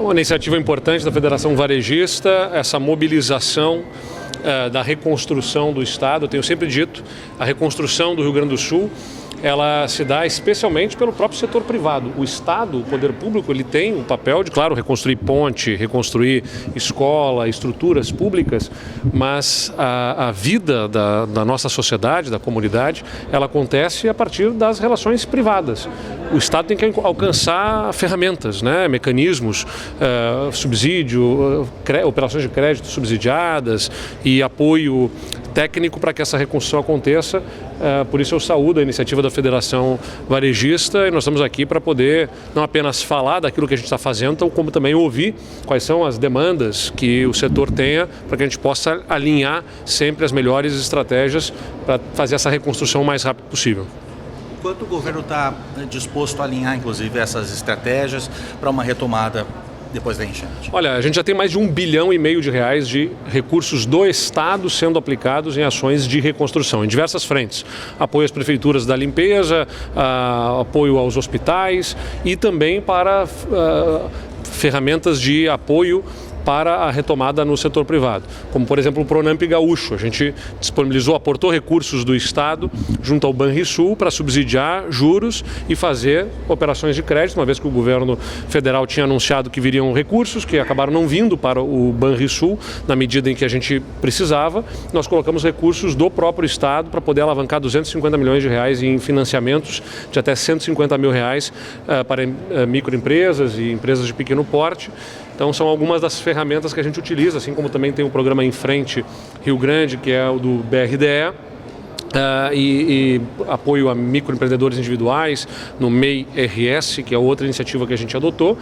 Uma iniciativa importante da Federação Varejista, essa mobilização da reconstrução do Estado. Eu tenho sempre dito, a reconstrução do Rio Grande do Sul, ela se dá especialmente pelo próprio setor privado. O Estado, o poder público, ele tem o papel de, claro, reconstruir ponte, reconstruir escola, estruturas públicas, mas a vida da nossa sociedade, da comunidade, ela acontece a partir das relações privadas. O Estado tem que alcançar ferramentas, né, mecanismos, subsídio, operações de crédito subsidiadas e apoio técnico para que essa reconstrução aconteça. Por isso eu saúdo a iniciativa da Federação Varejista e nós estamos aqui para poder não apenas falar daquilo que a gente está fazendo, como também ouvir quais são as demandas que o setor tenha para que a gente possa alinhar sempre as melhores estratégias para fazer essa reconstrução o mais rápido possível. Quanto o governo está disposto a alinhar, inclusive, essas estratégias para uma retomada depois da enchente? Olha, a gente já tem mais de R$1,5 bilhão de recursos do Estado sendo aplicados em ações de reconstrução, em diversas frentes. Apoio às prefeituras da limpeza, apoio aos hospitais e também para ferramentas de apoio para a retomada no setor privado, como por exemplo o Pronamp Gaúcho. A gente aportou recursos do Estado junto ao Banrisul para subsidiar juros e fazer operações de crédito, uma vez que o governo federal tinha anunciado que viriam recursos que acabaram não vindo para o Banrisul na medida em que a gente precisava. Nós colocamos recursos do próprio Estado para poder alavancar R$250 milhões em financiamentos de até R$150 mil para microempresas e empresas de pequeno porte. Então são algumas das ferramentas que a gente utiliza, assim como também tem o programa Em Frente Rio Grande, que é o do BRDE, e apoio a microempreendedores individuais no MEI-RS, que é outra iniciativa que a gente adotou.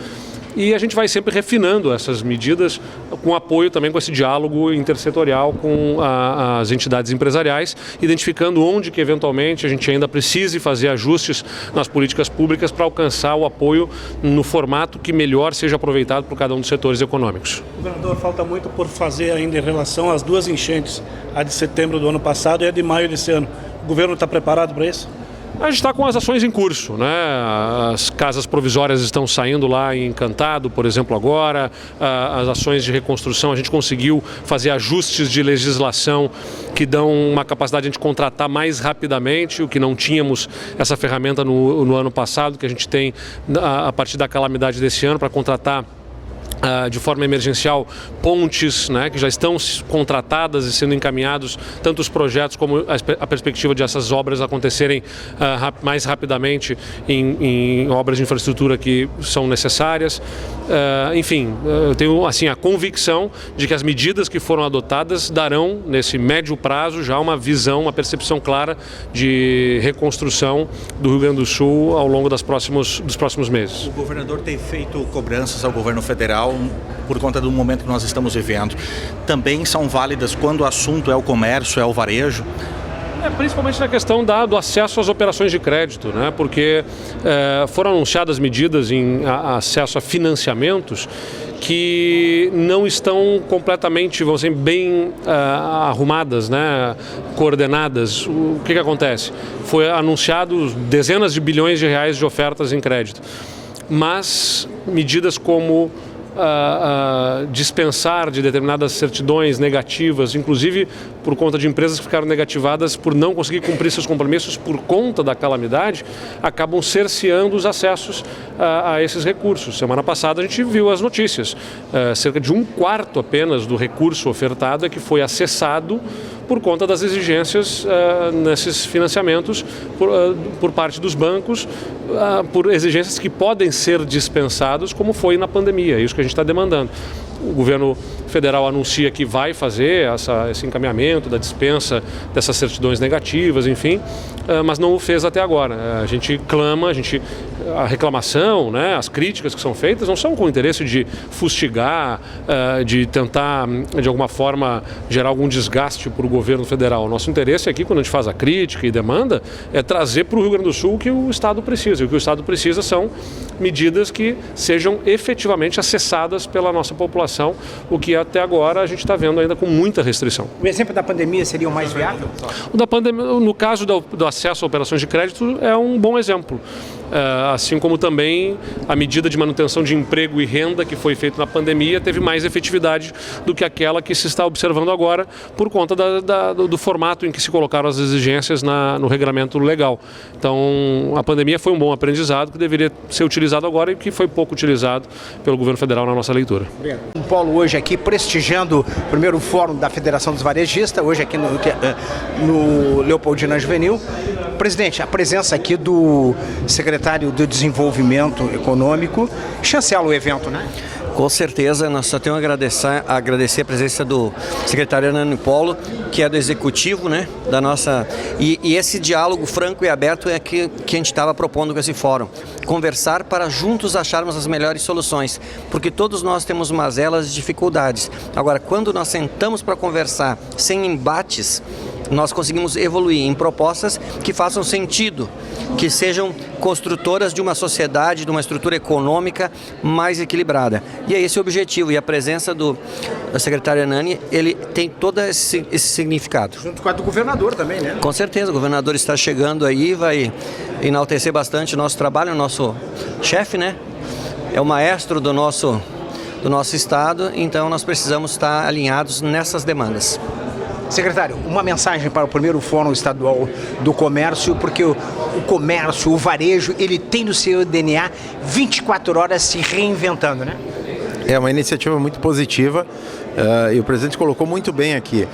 E a gente vai sempre refinando essas medidas com apoio também com esse diálogo intersetorial com as entidades empresariais, identificando onde que eventualmente a gente ainda precise fazer ajustes nas políticas públicas para alcançar o apoio no formato que melhor seja aproveitado por cada um dos setores econômicos. Governador, falta muito por fazer ainda em relação às duas enchentes, a de setembro do ano passado e a de maio desse ano. O governo está preparado para isso? A gente está com as ações em curso, né? As casas provisórias estão saindo lá em Encantado, por exemplo, agora. As ações de reconstrução, a gente conseguiu fazer ajustes de legislação que dão uma capacidade de a gente contratar mais rapidamente, o que não tínhamos essa ferramenta no ano passado, que a gente tem a partir da calamidade desse ano para contratar de forma emergencial pontes, né, que já estão contratadas e sendo encaminhados tanto os projetos como a perspectiva de essas obras acontecerem mais rapidamente em obras de infraestrutura que são necessárias. Enfim, eu tenho assim a convicção de que as medidas que foram adotadas darão nesse médio prazo já uma visão, uma percepção clara de reconstrução do Rio Grande do Sul ao longo dos próximos meses. O governador tem feito cobranças ao governo federal por conta do momento que nós estamos vivendo. Também são válidas quando o assunto é o comércio, é o varejo? Principalmente na questão do acesso às operações de crédito, né? Porque foram anunciadas medidas em acesso a financiamentos que não estão completamente, vamos dizer, bem arrumadas, né? Coordenadas. O que acontece? Foi anunciado dezenas de bilhões de reais de ofertas em crédito, mas medidas como dispensar de determinadas certidões negativas, inclusive por conta de empresas que ficaram negativadas por não conseguir cumprir seus compromissos por conta da calamidade, acabam cerceando os acessos a esses recursos. Semana passada a gente viu as notícias, cerca de 1/4 apenas do recurso ofertado é que foi acessado por conta das exigências nesses financiamentos por parte dos bancos, por exigências que podem ser dispensados, como foi na pandemia, é isso que a gente está demandando. O governo federal anuncia que vai fazer esse encaminhamento da dispensa dessas certidões negativas, enfim, mas não o fez até agora. A gente clama, a reclamação, né, as críticas que são feitas não são com o interesse de fustigar, de tentar, de alguma forma, gerar algum desgaste para o governo federal. O nosso interesse aqui, quando a gente faz a crítica e demanda, é trazer para o Rio Grande do Sul o que o Estado precisa. E o que o Estado precisa são medidas que sejam efetivamente acessadas pela nossa população, o que até agora a gente está vendo ainda com muita restrição. O exemplo da pandemia seria o mais viável? O da pandemia, no caso do acesso a operações de crédito, é um bom exemplo. assim como também a medida de manutenção de emprego e renda que foi feita na pandemia teve mais efetividade do que aquela que se está observando agora por conta do formato em que se colocaram as exigências no regulamento legal. Então, a pandemia foi um bom aprendizado que deveria ser utilizado agora e que foi pouco utilizado pelo governo federal na nossa leitura. Um polo hoje aqui prestigiando o primeiro fórum da Federação dos Varejistas, hoje aqui no Leopoldina Juvenil. Presidente, a presença aqui do secretário do Desenvolvimento Econômico chancela o evento, né? Com certeza, nós só temos a agradecer a presença do secretário Hernani Polo, que é do executivo, né, da nossa... E esse diálogo franco e aberto é que a gente estava propondo com esse fórum. Conversar para juntos acharmos as melhores soluções, porque todos nós temos mazelas e dificuldades. Agora, quando nós sentamos para conversar sem embates, nós conseguimos evoluir em propostas que façam sentido, que sejam construtoras de uma sociedade, de uma estrutura econômica mais equilibrada. E é esse o objetivo, e a presença do secretário Hernani, ele tem todo esse significado. Junto com a do governador também, né? Com certeza, o governador está chegando aí, vai enaltecer bastante o nosso trabalho, o nosso chefe, né? É o maestro do nosso estado, então nós precisamos estar alinhados nessas demandas. Secretário, uma mensagem para o primeiro Fórum Estadual do Comércio, porque o comércio, o varejo, ele tem no seu DNA 24 horas se reinventando, né? É uma iniciativa muito positiva e o presidente colocou muito bem aqui.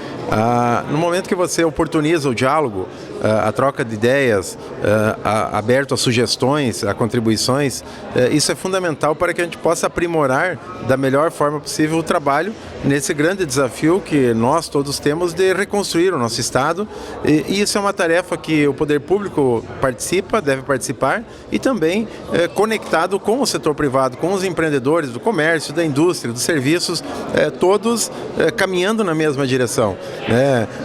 No momento que você oportuniza o diálogo, a troca de ideias, aberto a sugestões, a contribuições, isso é fundamental para que a gente possa aprimorar da melhor forma possível o trabalho nesse grande desafio que nós todos temos de reconstruir o nosso Estado. E isso é uma tarefa que o poder público deve participar e também conectado com o setor privado, com os empreendedores do comércio, da indústria, dos serviços, todos caminhando na mesma direção.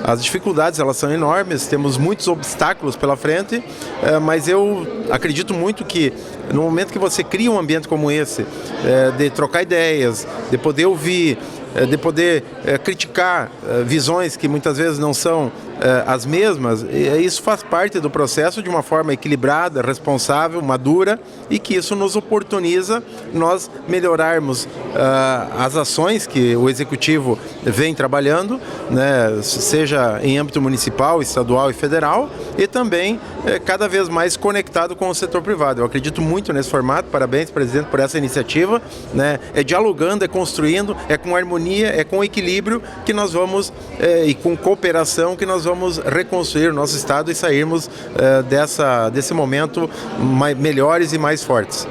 As dificuldades, elas são enormes, temos muitos obstáculos pela frente, mas eu acredito muito que no momento que você cria um ambiente como esse, de trocar ideias, de poder ouvir, de poder criticar visões que muitas vezes não são as mesmas, isso faz parte do processo de uma forma equilibrada, responsável, madura, e que isso nos oportuniza nós melhorarmos as ações que o Executivo vem trabalhando, né, seja em âmbito municipal, estadual e federal, e também cada vez mais conectado com o setor privado. Eu acredito muito nesse formato, parabéns, presidente, por essa iniciativa, né? É dialogando, é construindo, é com harmonia, é com equilíbrio que nós vamos, e com cooperação, que nós vamos reconstruir o nosso Estado e sairmos desse momento melhores e mais fortes.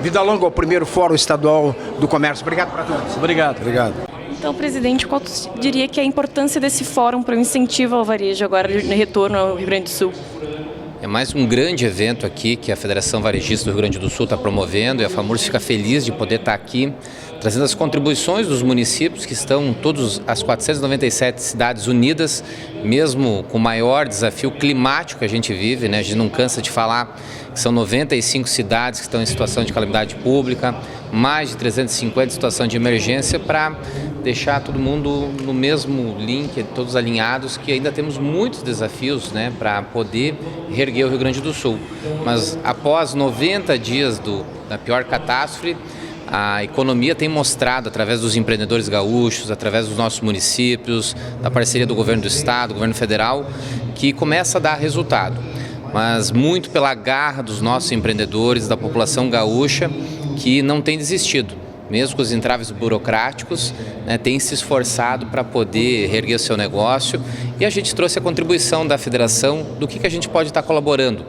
Vida longa ao primeiro Fórum Estadual do Comércio. Obrigado para todos. Obrigado. Obrigado. Então, presidente, qual tu diria que é a importância desse fórum para o incentivo ao varejo agora no retorno ao Rio Grande do Sul? É mais um grande evento aqui que a Federação Varejista do Rio Grande do Sul está promovendo, e a FAMURS fica feliz de poder estar aqui trazendo as contribuições dos municípios que estão todas as 497 cidades unidas, mesmo com o maior desafio climático que a gente vive, né? A gente não cansa de falar que são 95 cidades que estão em situação de calamidade pública, mais de 350 em situação de emergência, para deixar todo mundo no mesmo link, todos alinhados, que ainda temos muitos desafios, né, para poder reerguer o Rio Grande do Sul. Mas após 90 dias da pior catástrofe, a economia tem mostrado, através dos empreendedores gaúchos, através dos nossos municípios, da parceria do governo do estado, do governo federal, que começa a dar resultado. Mas muito pela garra dos nossos empreendedores, da população gaúcha, que não tem desistido. Mesmo com os entraves burocráticos, né, tem se esforçado para poder reerguer o seu negócio, e a gente trouxe a contribuição da federação do que a gente pode estar colaborando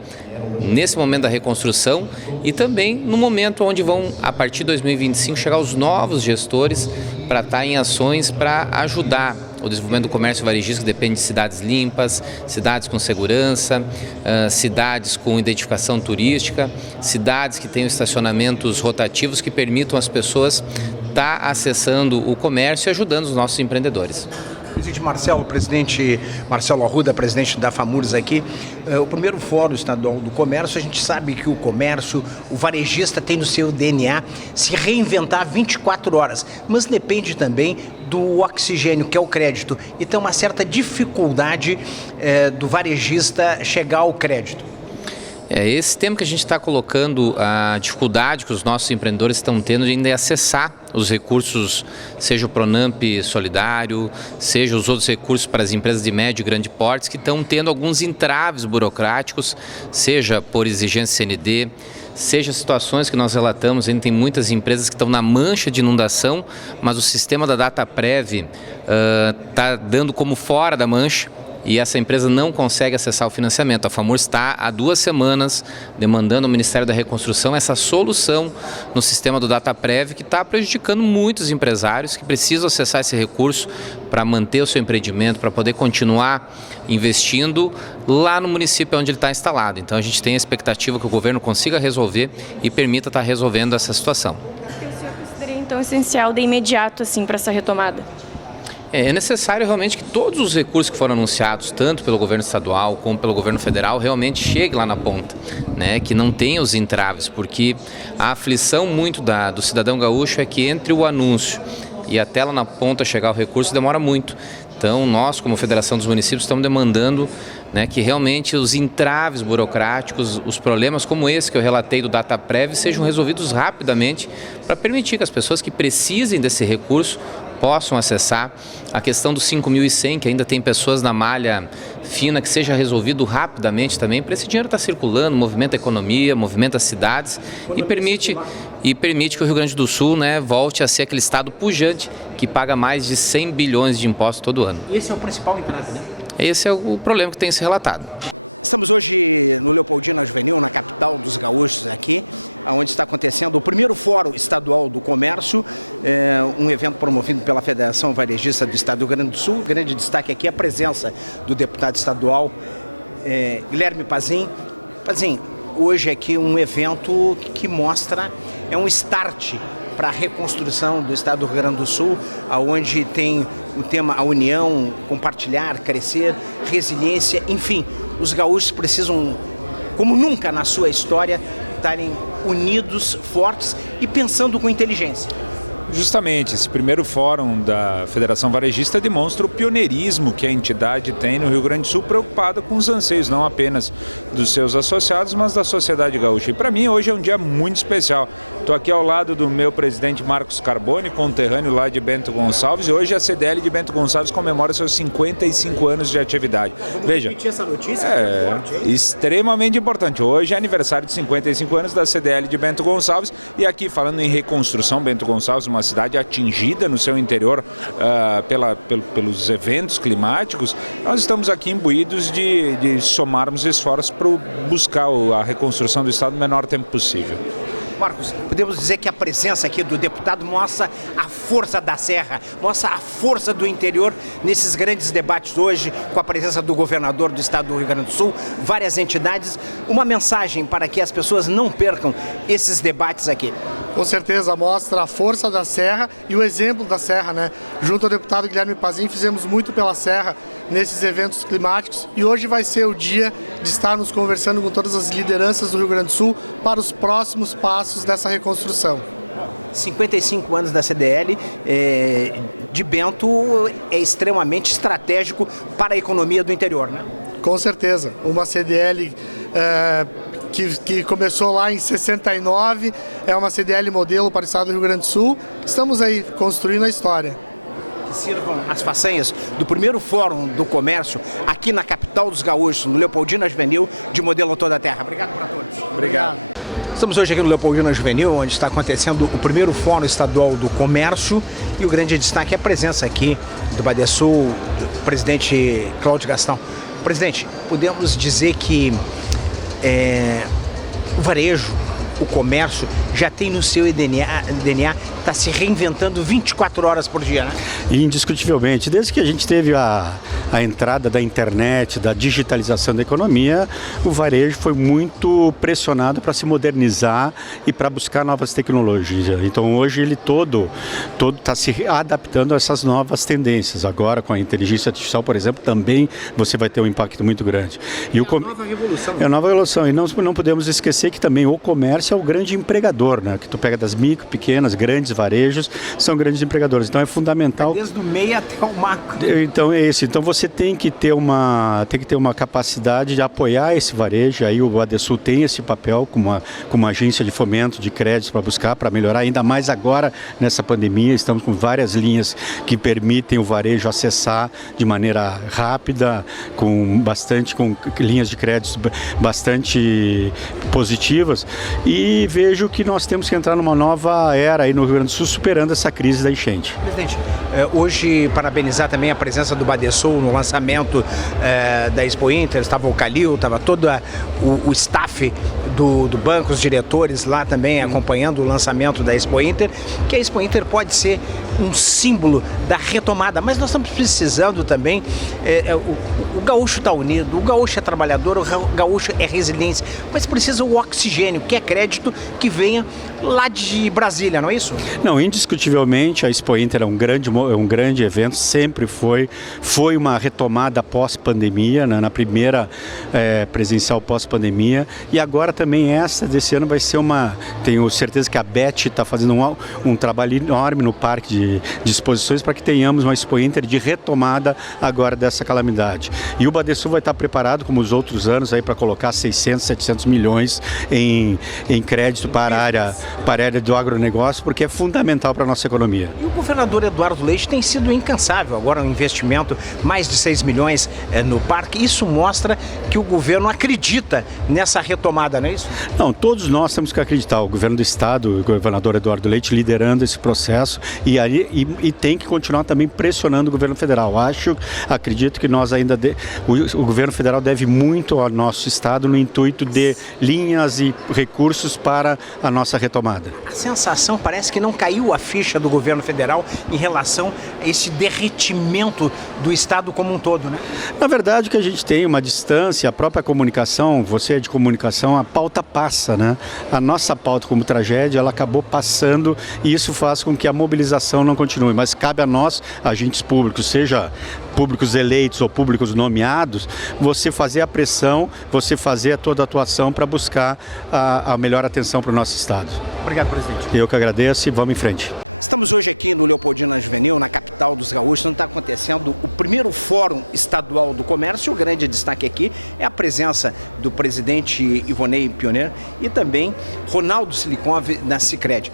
nesse momento da reconstrução, e também no momento onde vão, a partir de 2025, chegar os novos gestores para estar em ações para ajudar o desenvolvimento do comércio varejista, que depende de cidades limpas, cidades com segurança, cidades com identificação turística, cidades que tenham estacionamentos rotativos que permitam às pessoas estar acessando o comércio e ajudando os nossos empreendedores. Presidente Marcelo Arruda, presidente da FAMURS aqui. O primeiro Fórum Estadual do Comércio, a gente sabe que o comércio, o varejista tem no seu DNA se reinventar 24 horas, mas depende também do oxigênio, que é o crédito. E tem uma certa dificuldade do varejista chegar ao crédito. Esse tema que a gente está colocando, a dificuldade que os nossos empreendedores estão tendo de ainda acessar os recursos, seja o Pronamp solidário, seja os outros recursos para as empresas de médio e grande porte, que estão tendo alguns entraves burocráticos, seja por exigência CND, seja situações que nós relatamos, ainda tem muitas empresas que estão na mancha de inundação, mas o sistema da Dataprev está dando como fora da mancha, e essa empresa não consegue acessar o financiamento. A FAMURS está há 2 semanas demandando ao Ministério da Reconstrução essa solução no sistema do Dataprev, que está prejudicando muitos empresários que precisam acessar esse recurso para manter o seu empreendimento, para poder continuar investindo lá no município onde ele está instalado. Então a gente tem a expectativa que o governo consiga resolver e permita estar resolvendo essa situação. O que o senhor consideraria então essencial de imediato assim para essa retomada? É necessário realmente que todos os recursos que foram anunciados, tanto pelo governo estadual como pelo governo federal, realmente cheguem lá na ponta, né? Que não tenha os entraves, porque a aflição muito do cidadão gaúcho é que entre o anúncio e até lá na ponta chegar o recurso demora muito. Então nós, como Federação dos Municípios, estamos demandando, né, que realmente os entraves burocráticos, os problemas como esse que eu relatei do Dataprev sejam resolvidos rapidamente para permitir que as pessoas que precisem desse recurso possam acessar. A questão dos 5.100, que ainda tem pessoas na malha fina, que seja resolvido rapidamente também, para esse dinheiro estar circulando, movimenta a economia, movimenta as cidades e permite que o Rio Grande do Sul, né, volte a ser aquele estado pujante que paga mais de 100 bilhões de impostos todo ano. Esse é o principal entrave, né? Esse é o problema que tem se relatado. Estamos hoje no Leopoldina Juvenil, na capital dos gaúchos aqui, onde está acontecendo o primeiro Fórum Estadual do Comércio, um evento promovido pela Federação Varejista do Estado do Rio Grande do Sul. Grande destaque aqui é a presença do deputado estadual Guilherme Pazin. Pazin, hoje aqui um evento que mostra, é um start para a reconstrução do Estado do Rio Grande do Sul, onde tem o tema a união, compartilhar, crescer, resiliência, enfim. Os gaúchos precisam, como nunca na sua história, estarem unidos, fortes e pensando com inteligência. Justamente, esse primeiro fórum da Federação Varejista demonstra o pioneirismo que a entidade tem no Rio Grande do Sul, preocupada com os anseios não apenas dos seus associados, mas da sociedade gaúcha. E para mim hoje é um dia muito especial. Estou aqui ao lado do meu presidente Marcos Carboni, conterrâneo lá de Bento Gonçalves, e hoje a CDL de Bento Gonçalves comemora seus 55 anos de atividade. Veja, repetir essa notícia? Extremamente importante. Hoje é aniversário de 55 anos da CDL de Bento Gonçalves, e aqui falando em reconstrução, Bento Gonçalves, uma cidade atingida no seu interior pelos eventos climáticos, nós estamos aqui imbuídos de somarmos esforços para buscar a reconstrução do Estado no menor tempo possível. Marcos, podemos dizer que a presença aqui do deputado mostra a força da Serra, mostra a força do interior nesses grandes debates hoje, com a presença do governador do estado do Rio Grande do Sul, várias entidades. Uma mensagem para que as pessoas não percam esses debates aqui. Com certeza, mostra a força da Serra e o exemplo da Serra, né? Junto ao deputado Guilherme Pazin, fizemos muito pela Serra nesses eventos climáticos, e hoje vai ser o dia de estarmos conversando com todas as lideranças do Rio Grande do Sul para os próximos passos dessa reconstrução. 55 anos da CDL de Bento é extremamente estratégico para a economia do interior, né? Com certeza, uma CDL que começou lá em 69, é uma CDL modelo para o estado do Rio Grande do Sul. Estamos aí construindo a história. Que sirvam as façanhas do primeiro Fórum do Comércio aqui na capital dos gaúchos, no Leopoldina Juvenil, de modelo toda a terra. Obrigado para todos. Obrigado. Estamos hoje aqui no Leopoldina Juvenil, onde está acontecendo o primeiro Fórum Estadual do Comércio, e o grande destaque é a presença aqui do Badesul, do presidente Cláudio Gastão. Presidente, podemos dizer que o varejo, o comércio, já tem no seu DNA, está se reinventando 24 horas por dia, né? Indiscutivelmente. Desde que a gente teve a entrada da internet, da digitalização da economia, o varejo foi muito pressionado para se modernizar e para buscar novas tecnologias. Então hoje ele todo está se adaptando a essas novas tendências. Agora com a inteligência artificial, por exemplo, também você vai ter um impacto muito grande. E nova revolução. É a nova revolução. E não podemos esquecer que também o comércio comércio é o grande empregador, né? Que tu pega das micro, pequenas, grandes varejos, são grandes empregadores. Então é fundamental. Desde o meio até o macro. Então é isso. Então você tem que ter uma capacidade de apoiar esse varejo. Aí o Badesul tem esse papel como uma agência de fomento de créditos para buscar, para melhorar ainda mais agora nessa pandemia. Estamos com várias linhas que permitem o varejo acessar de maneira rápida, com linhas de créditos bastante positivas, e vejo que nós temos que entrar numa nova era aí no Rio Grande do Sul, superando essa crise da enchente. Presidente, hoje parabenizar também a presença do Badesul no lançamento da Expo Inter. Estava o Calil, estava todo o staff do banco, os diretores lá também acompanhando o lançamento da Expo Inter, que a Expo Inter pode ser um símbolo da retomada, mas nós estamos precisando também, o gaúcho está unido, o gaúcho é trabalhador, o gaúcho é resiliência, mas precisa o oxigênio, que é crédito que venha lá de Brasília, não é isso? Não, indiscutivelmente a Expo Inter é um grande evento, sempre foi uma retomada pós-pandemia, né, na primeira presencial pós-pandemia, e agora também essa desse ano vai ser tenho certeza que a Beth está fazendo um trabalho enorme no parque de exposições para que tenhamos uma Expo Inter de retomada agora dessa calamidade. E o Badesul vai estar preparado, como os outros anos, para colocar 600, 700 milhões em crédito para a área do agronegócio, porque é fundamental para a nossa economia. E o governador Eduardo Leite tem sido incansável. Agora um investimento, mais de 6 milhões no parque. Isso mostra que o governo acredita nessa retomada, não é isso? Não, todos nós temos que acreditar. O governo do estado, o governador Eduardo Leite, liderando esse processo e tem que continuar também pressionando o governo federal. Acredito que nós ainda o governo federal deve muito ao nosso estado no intuito de linhas e recursos para a nossa retomada. A sensação parece que não caiu a ficha do governo federal em relação a esse derretimento do estado como um todo, né? Na verdade, que a gente tem uma distância, a própria comunicação, você é de comunicação, a pauta passa, né? A nossa pauta como tragédia, ela acabou passando e isso faz com que a mobilização não continue, mas cabe a nós, agentes públicos, seja públicos eleitos ou públicos nomeados, você fazer a pressão, você fazer toda a atuação para buscar a melhor atenção para o nosso estado. Obrigado, presidente. Eu que agradeço e vamos em frente. Estamos hoje aqui no Leopoldina Juvenil, na capital dos gaúchos, onde está acontecendo o primeiro Fórum Estadual do Comércio. O grande destaque aqui é a presença do presidente Ivonei Pioner e também Ronaldo Silikov na Sicredi.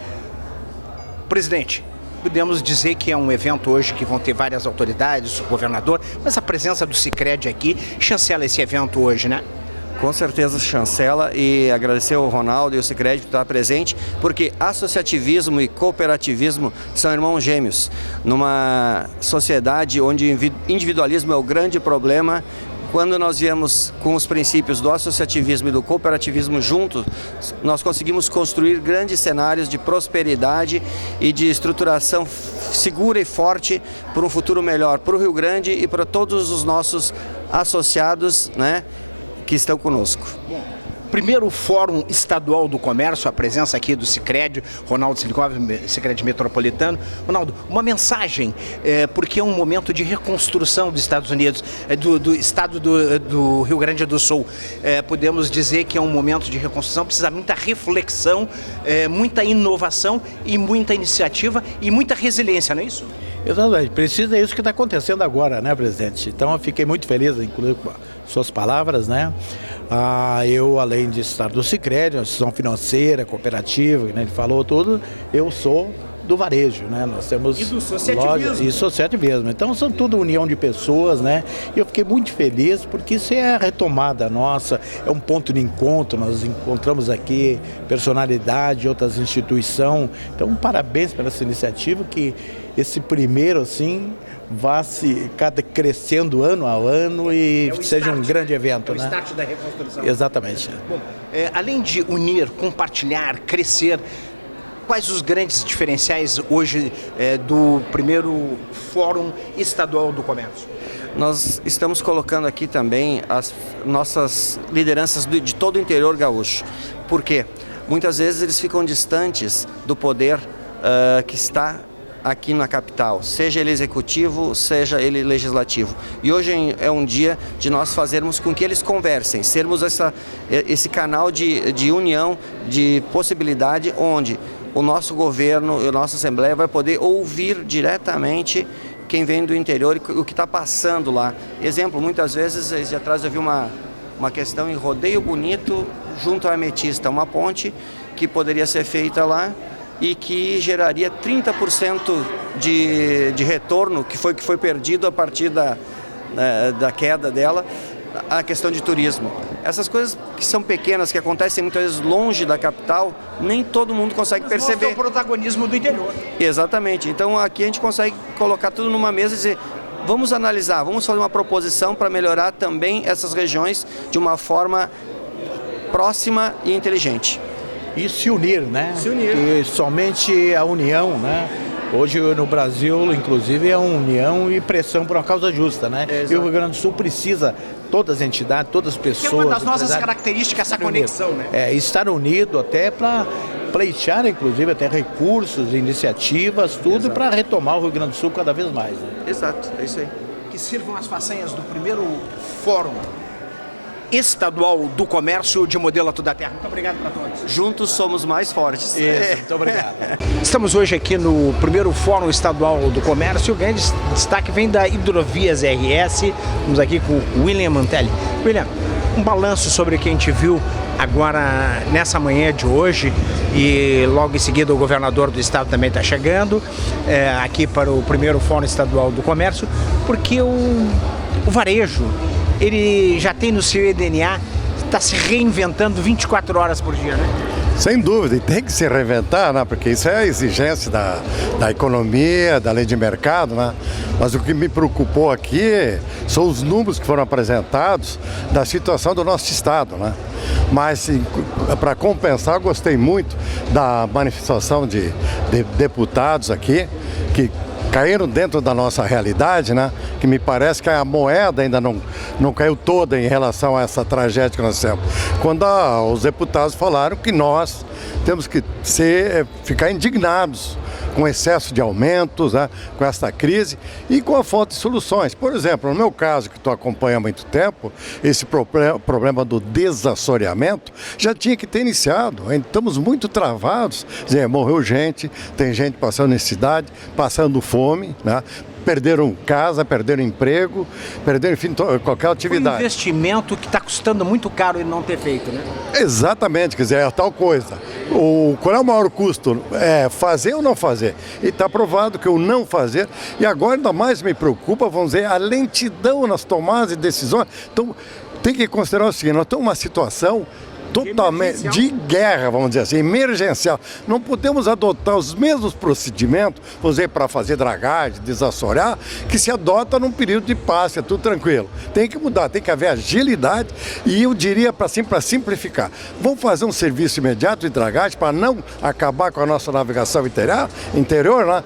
Presidente, podemos dizer que é um evento hoje que vão ter várias autoridades, o governador, mas a presença do Sicredi aqui chancela esse evento hoje, né? Com certeza chancela, e agradecer ao Ronaldo e ao Sicredi por estar presente, porque associativismo e cooperativismo são irmãos gêmeos. Numa sociedade onde individualismo é o grande problema, quando nós viemos com os princípios do associativismo e do cooperativismo juntos, nós conseguimos construir grandes cenários de prosperidade e de estruturação segura e forte para um futuro melhor para o Rio Grande e para todos os nossos associados, né, que estão conosco. Primeiro Fórum Estadual do Comércio, a presença aqui do Sicredi, Ronaldo Silikov, Sicredi Metropolitano. Ronaldo, uma mensagem, porque é um momento de reconstrução dos Estados Unidos, do estado do Rio Grande do Sul. Podemos dizer que é um momento de reconstrução, precisa muita reflexão, muita inovação e muita iniciativa e muita resiliência, não é isso? Exatamente, precisa isso que está acontecendo agora, né, presidente? Então eu fiquei muito feliz, inclusive com suas palavras, né? Eu, além de estar do Sicredi, uma instituição financeira, cooperativa, né, ele falou tudo, eu sou do varejo, né? Nós temos e do associativismo. E associativismo. Então são tudo união de pessoas, né? E eu fiquei muito feliz porque isso é a retomada nossa, é um ponto de encontro, nós encontramos aqui personalidade, outras instituições. Então parabéns pela essa iniciativa, que esse primeiro assim vá crescendo ano a ano e seja um grande evento, né? O start da reconstrução. Exatamente. Bom, além de unir, compartilhar, crescer, quais os grandes diferenciais hoje do primeiro Fórum Estadual do Comércio? Nós estamos colocando aqui também as nossas lideranças de todo o interior gaúcho. Por quê? Muitas vezes eles ficam distantes do poder que está aqui na capital, seja ele executivo, seja ele legislativo. E hoje é um dia de nós fazermos com que eles conversem, sermos esse canal de união, de possibilidade, onde o nosso governo e a nossa Assembleia vai poder ouvir diretamente quem vem do interior e o que está passando lá. Exemplo, muitas vezes, dias atrás eu vi uma questão em Rodeio Bonito, junto à Ametista, uma ponte que poderia ser feita lá e que geraria 30% de retorno que foi perdido a partir da queda dela, a questão de turismo. Essas coisas que são pequenas, que acontecem muitas vezes longe da capital, nem todo mundo consegue perceber. Mostra o protagonismo do interior. Exatamente. Então aqui a gente consegue colocar tudo numa mesa e dizer, vamos analisar, vamos fazer uma proposição para melhorar também essas regiões de uma forma próxima e inteligente. E se unir, né? Se unir. E somente a união, né? Hoje no Brasil, inclusive, é união e pressão por uma causa justa, né? E o Rio Grande do Sul precisa, todas as entidades, todas as pessoas... Que é uma das nossas características, essa conexão, né? Estar unido até para pleitear, inclusive, até recursos, iniciativas, tudo para retomar o Rio Grande do Sul cada vez mais. Né? Exato, é isso aí. Que sirvam as façanhas do primeiro Fórum Estadual do Comércio de Modelo a Toda a Terra. Muito obrigado para todos. Juntos somos mais fortes. Isso, muito obrigado. Estamos hoje aqui no primeiro Fórum Estadual do Comércio. O grande destaque vem da Hidrovias RS. Estamos aqui com o William Mantelli. William, um balanço sobre o que a gente viu agora nessa manhã de hoje, e logo em seguida o governador do estado também está chegando aqui para o primeiro Fórum Estadual do Comércio, porque o varejo, ele já tem no seu DNA, está se reinventando 24 horas por dia, né? Sem dúvida, e tem que se reinventar, né? Porque isso é a exigência da economia, da lei de mercado, né? Mas o que me preocupou aqui são os números que foram apresentados da situação do nosso estado, né? Mas, para compensar, eu gostei muito da manifestação de deputados aqui, que caíram dentro da nossa realidade, né? Que me parece que a moeda ainda não caiu toda em relação a essa tragédia que nós temos. Quando os deputados falaram que nós temos que ficar indignados com o excesso de aumentos, né, com essa crise e com a falta de soluções. Por exemplo, no meu caso, que tu acompanha há muito tempo, esse problema do desassoreamento já tinha que ter iniciado. Estamos muito travados. Quer dizer, morreu gente, tem gente passando necessidade, passando fome, né? Perderam casa, perderam emprego, perderam, enfim, qualquer atividade. Um investimento que está custando muito caro e não ter feito, né? Exatamente, quer dizer, é tal coisa. Qual é o maior custo? É fazer ou não fazer? E está provado que o não fazer, e agora ainda mais me preocupa, vamos dizer, a lentidão nas tomadas de decisões. Então, tem que considerar o seguinte, nós estamos numa situação totalmente de guerra, vamos dizer assim, emergencial. Não podemos adotar os mesmos procedimentos, vamos dizer, para fazer dragagem, desassorear, que se adota num período de paz, é tudo tranquilo. Tem que mudar, tem que haver agilidade e eu diria para simplificar. Vamos fazer um serviço imediato de dragagem para não acabar com a nossa navegação interior, né?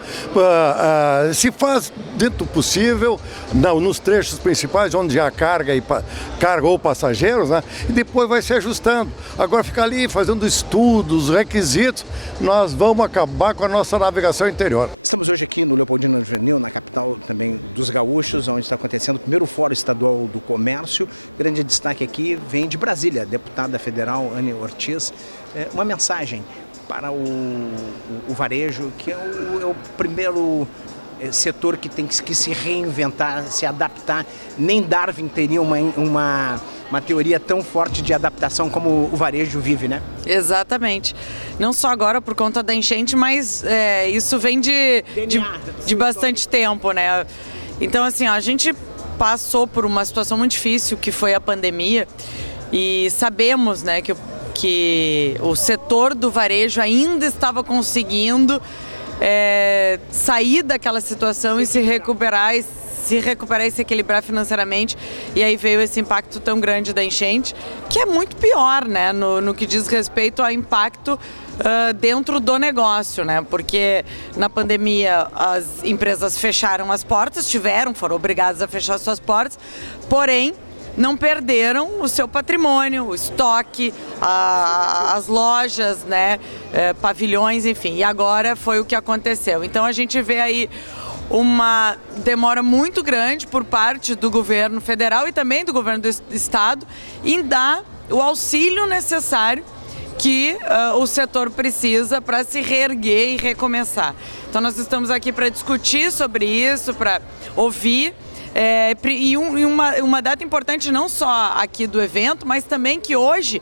Se faz dentro do possível, nos trechos principais, onde há carga ou passageiros, né? E depois vai se ajustando. Agora ficar ali fazendo estudos, requisitos, nós vamos acabar com a nossa navegação interior. Estamos hoje aqui no Leopoldina Juvenil, na capital também dos gaúchos, onde está acontecendo o primeiro Fórum Estadual do Comércio. Grande destaque aqui vem de Brasília, a deputada federal Anne Ortiz. Uma mensagem para o varejo, que é o primeiro setor que tem que se reinventar, se adaptar. Nem Darwin teria uma teoria tão forte de adaptação como o varejo vive, né? Exatamente. Não só agora por conta da enchente, mas isso vem de bastante tempo, né? Então, assim, a gente passou por uma situação muito difícil, que foi a pandemia, e sabemos, né, que o setor do varejo ainda estava conseguindo sair daquela situação e se recuperar e se equilibrar financeiramente, e aí veio esse impacto tão grande da enchente, que é muito pior, né, no que diz respeito ao impacto dentro do negócio, né, porque na pandemia as empresas fecharam as portas, foram obrigadas a fechar suas portas, porém não perderam o seu patrimônio, o estoque, as lojas, né, pavilhões, enfim. E agora foi o que aconteceu. Então a gente vê aí uma demora muito grande por parte do governo federal e também do governo do estado em dar o auxílio necessário que o setor precisa para se reerguer e recomeçar. Então nós estamos aqui para discutir sobre isso, para ouvir. E uma data importante não só aqui do evento, mas também que hoje,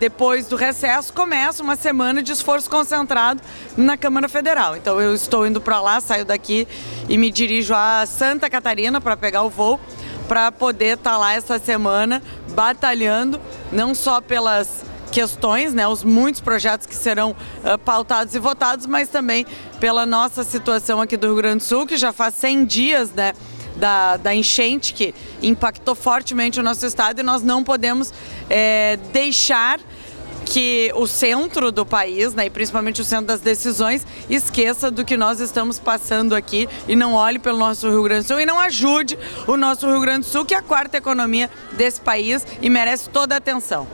depois do recesso, começa uma semana de esforço concentrado na Câmara Federal. Então eu estou indo para lá, saio daqui e me dirijo a Santa Catarina para pegar o voo, para poder estar lá essa semana batalhando, não só pelas questões, né, os muitos projetos que serão pautados e votados, mas também pela nossa situação aqui do Rio Grande do Sul, que já faz 100 dias, né, da enchente que impactou fortemente o nosso estado, e nós não podemos deixar que o centro do país, né, e principalmente o centro das decisões, esqueça do que nós estamos passando aqui e não olhe pelo nosso Rio Grande do Sul e não ajude o nosso Rio Grande do Sul, que é a quarta economia desse país e merece toda a atenção.